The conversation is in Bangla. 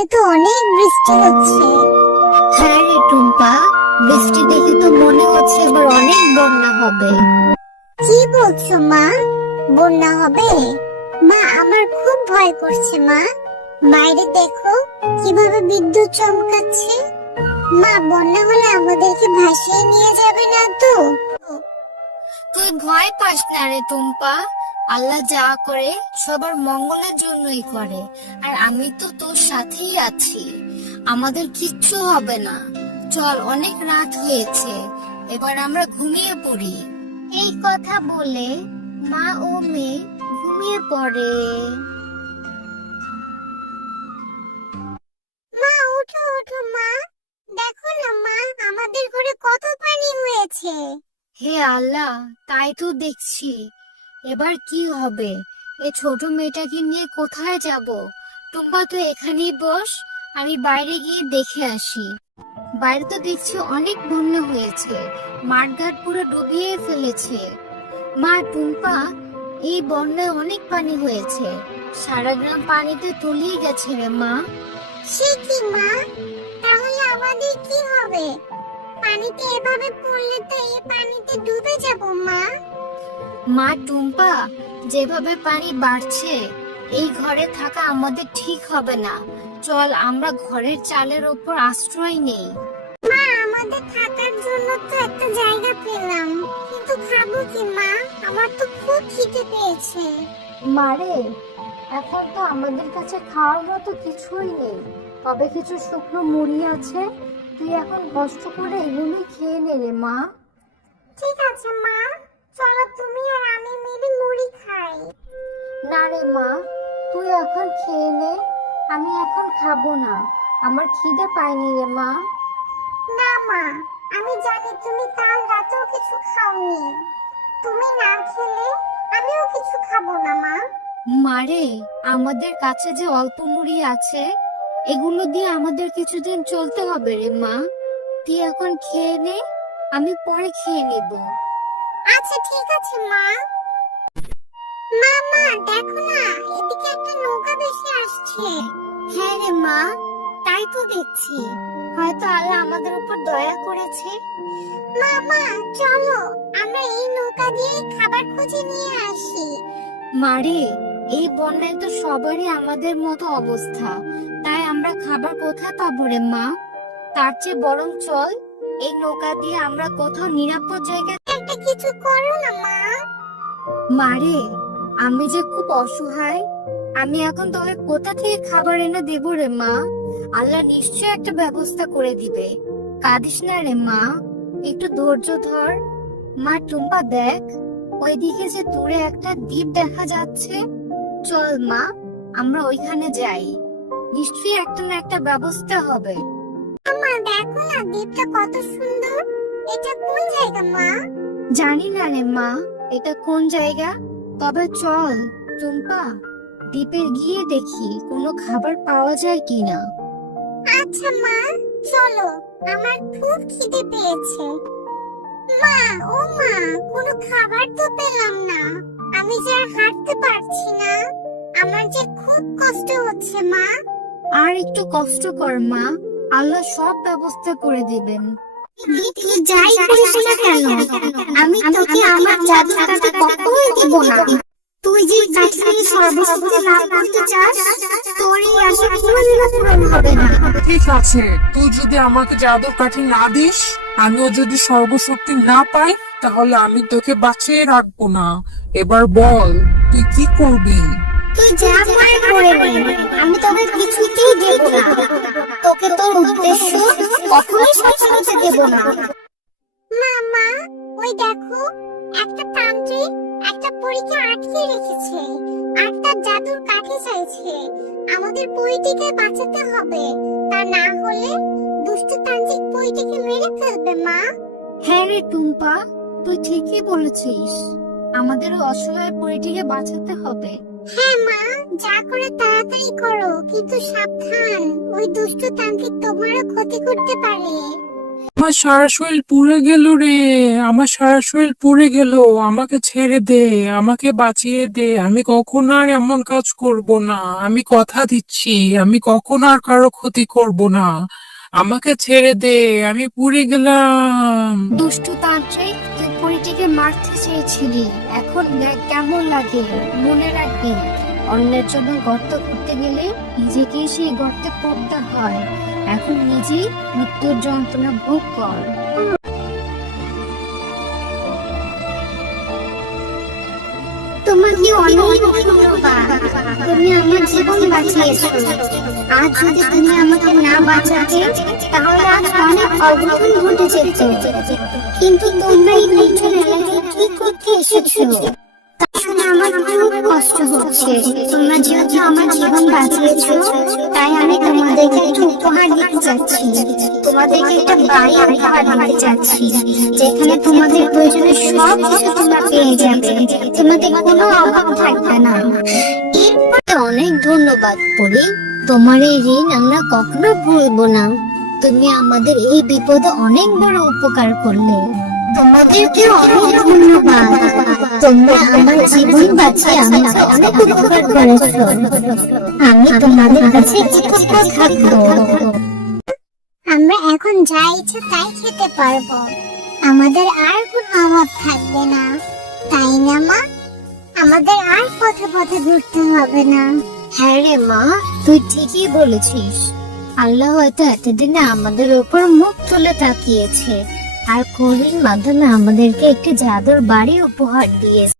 বাইরে তো অনেক বৃষ্টি হচ্ছে। হ্যাঁ রে টুম্পা, বৃষ্টি দেখে তো মনে হচ্ছে এবার অনেক বন্যা হবে। কি বলছো মা? বন্যা হবে? মা, আমার খুব ভয় করছে মা। বাইরে দেখো কিভাবে বিদ্যুৎ চমকাচ্ছে। মা, বন্যা হলে আমাদেরকে ভাসিয়ে নিয়ে যাবে না তো? তুই ভয় পাস না রে টুম্পা, আল্লাহ যা করে সবার মঙ্গলের জন্যই করে। আর আমি তো তোর সাথেই আছি, আমাদের কিচ্ছু হবে না। চল, অনেক রাত হয়েছে, এবার আমরা ঘুমিয়ে পড়ি। এই কথা বলে মা ও মেয়ে ঘুমিয়ে পড়ে। মা, ওঠো ওঠো মা, দেখো না মা, আমাদের ঘরে কত পানি হয়েছে। হে আল্লাহ, তাই তো দেখছি। এবার কি হবে? এই ছোট মেয়েটাকে নিয়ে কোথায় যাব? টুম্পা তো এখানেই বস, আমি বাইরে গিয়ে দেখে আসি। বাইরে তো দেখছি অনেক বন্যা হয়েছে, মাঠঘাট পুরো ডুবিয়ে ফেলেছে। মা, টুম্পা, এই বন্যায় অনেক পানি হয়েছে, সারা গ্রাম পানিতে তলিয়ে গেছে রে মা। সে কি মা, তাহলে আমাদের কি হবে? পানিতে এভাবে পড়লে তো এই পানিতে ডুবে যাব মা। মা টুম্পা, যেভাবে পানি বাড়ছে এই ঘরে থাকা আমাদের ঠিক হবে না। চল, আমরা ঘরের চালের উপর আশ্রয় নেই। মা, আমাদের থাকার জন্য তো একটা জায়গা পেলাম, কিন্তু খাবো কি মা? আমার তো খুব খিদে পেয়েছে। মারে, এখন তো আমাদের কাছে খাওয়ার মতো কিছুই নেই, তবে কিছু শুকনো মুড়ি আছে, তুই এখন কষ্ট করে এগুলোই খেয়ে নে রে মা। ঠিক আছে মা, চলো তুমি আর আমি মিলে মুড়ি খাই। না রে মা, তুই এখন খেয়ে নে, আমি এখন খাবো না, আমার খিদে পায়নি রে মা। না মা, আমি জানি তুমি কাল রাতেও কিছু খাওনি। তুমি না খেলে আমিও কিছু খাবো না মা। মারে, আমাদের কাছে যে অল্প মুড়ি আছে, এগুলো দিয়ে আমাদের কিছুদিন চলতে হবে রে মা। তুই এখন খেয়ে নে, আমি পরে খেয়ে নেব। আচ্ছা ঠিক আছে মা। মা মা, দেখো না, এদিকে একটা নৌকা ভেসে আসছে। হ্যাঁ রে মা, তাই তো দেখছি, হয়তো আল্লাহ আমাদের উপর দয়া করেছে। মা মা, চলো আমরা এই নৌকা দিয়ে খাবার খুঁজে নিয়ে আসি। মারে, এই বন্যায় তো সবারই আমাদের মতো অবস্থা, তাই আমরা খাবার কোথায় পাবো রে মা? তার চেয়ে বরং চল, এই নৌকা দিয়ে আমরা কোথাও নিরাপদ জায়গায়। একটা কিছু করো না মা। মারে, আমি যে খুব অসহায়, আমি এখন তোকে কোথা থেকে খাবার এনে দেবো রে মা? আল্লাহ নিশ্চয় একটা ব্যবস্থা করে দিবে, কাঁদিস না রে মা, একটু ধৈর্য ধর। মা টুম্পা, দেখ ওইদিকে যে দূরে একটা দ্বীপ দেখা যাচ্ছে, চল মা, আমরা ওইখানে যাই, নিশ্চয়ই একটা না একটা ব্যবস্থা হবে। মা, দেখো না দ্বীপটা কত সুন্দর। এটা কোন জায়গা মা? জানি না রে মা, এটা কোন জায়গা, তবে চল টুম্পা, দ্বীপে গিয়ে দেখি কোনো খাবার পাওয়া যায় কিনা। আচ্ছা মা, চলো, আমার খুব খিদে পেয়েছে। মা, ও মা, কোনো খাবার তো পেলাম না। আমি যে আর হাঁটতে পারছি না, আমার যে খুব কষ্ট হচ্ছে মা। আর একটু কষ্ট কর মা, আল্লাহ সব ব্যবস্থা করে দিবেন। তুই যাই করিস না কেন, আমি তোকে আমার জাদুর কাঠি কখনোই দিব না। তুই যে কাঠি নিয়ে সর্বশক্তি লাভ করতে চাস, তোর এই আশা কোনোদিনও পূরণ হবে না। ঠিক আছে, তুই যদি আমাকে জাদুর কাঠি না দিস, আমিও যদি সর্বশক্তি না পাই, তাহলে আমি তোকে বাঁচিয়ে রাখবো না। এবার বল, তুই কি করবি? তুই যা করে করে নে, আমি তোকে কিছুতেই দেব না। তোকে তোর উদ্দেশ্য কখনোই সফল হতে দেব না। মা, ওই দেখো, একটা তান্ত্রিক একটা পরীকে আটকে রেখেছে আর তার জাদুর কাঠি চাইছে। আমাদের পরীটিকে বাঁচাতে হবে, তা না হলে দুষ্ট তান্ত্রিক পরীটিকে মেরে ফেলবে মা। হ্যাঁ রে টুম্পা, তুই ঠিকই বলেছিস, আমাদের ওই অসহায় পরিটিকে বাঁচাতে হবে। হ্যাঁ মা, যা করে তাড়াতাড়ি করো, কিন্তু সাবধান, ওই দুষ্ট তান্ত্রিক তোমারও ক্ষতি করতে পারে। আমার সারা শরীর পুড়ে গেল রে, আমার সারা শরীর পুড়ে গেল, আমাকে ছেড়ে দে, আমাকে বাঁচিয়ে দে, আমি কখনো আর এমন কাজ করব না, আমি কথা দিচ্ছি, আমি কখনো আর কারো ক্ষতি করব না, আমাকে ছেড়ে দে, আমি পুড়ে গেলাম। দুষ্টু তান্ত্রিক, তুই পরীটিকে মারতে চেয়েছিলি, এখন দেখ কেমন লাগে। মনে রাখবি, অন্যের জন্য গর্ত করতে গেলে নিজেকেই সেই গর্তে পড়তে হয়। এখন নিজেই মৃত্যুর যন্ত্রণা ভোগ কর। তোমাকে অনেক ধন্যবাদ, তুমি আমার জীবন বাঁচিয়েছো। আজ যদি তুমি আমাকে না বাঁচাতে তাহলে আজ অনেক অঘটন ঘটে যেত। কিন্তু তোমরা এই নির্জন এলাকায় কি করতে এসেছো তা শুনে আমার খুব কষ্ট হচ্ছে। তোমরা যেহেতু আমার জীবন বাঁচিয়েছো, তাই আমি তোমাদেরকে একটা উপহার দিতে চাচ্ছি। তোমাদেরকে একটা বাড়ি উপহার দিতে চাচ্ছি, যেখানে তোমাদের প্রয়োজনে সব কিছু তোমরা পেয়ে যাবে, তোমাদের কোনো অভাব থাকবে না। এরপরে অনেক ধন্যবাদ পরি, তোমার এই ঋণ আমরা কখনো ভুলবো না। তুমি আমাদের এই বিপদে অনেক বড় উপকার করলে। তোমাদেরকে অনেক ধন্যবাদ, তোমরা আমার জীবন বাঁচিয়ে আমাকে অনেক উপকার করেছো। আমি তোমাদের কাছে কৃতজ্ঞ থাকবো। আমরা এখন যা ইচ্ছা তাই খেতে পারবো, আমাদের আর কোনো অভাব থাকবে না, তাই না মা? আমাদের আর পথে পথে ঘুরতে হবে না। হ্যাঁ রে মা, তুই ঠিকই বলেছিস। আল্লাহ হয়তো এতদিনে আমাদের উপর মুখ তুলে তাকিয়েছে আর করির মাধ্যমে আমাদেরকে একটি জাদুর বাড়ি উপহার দিয়েছে।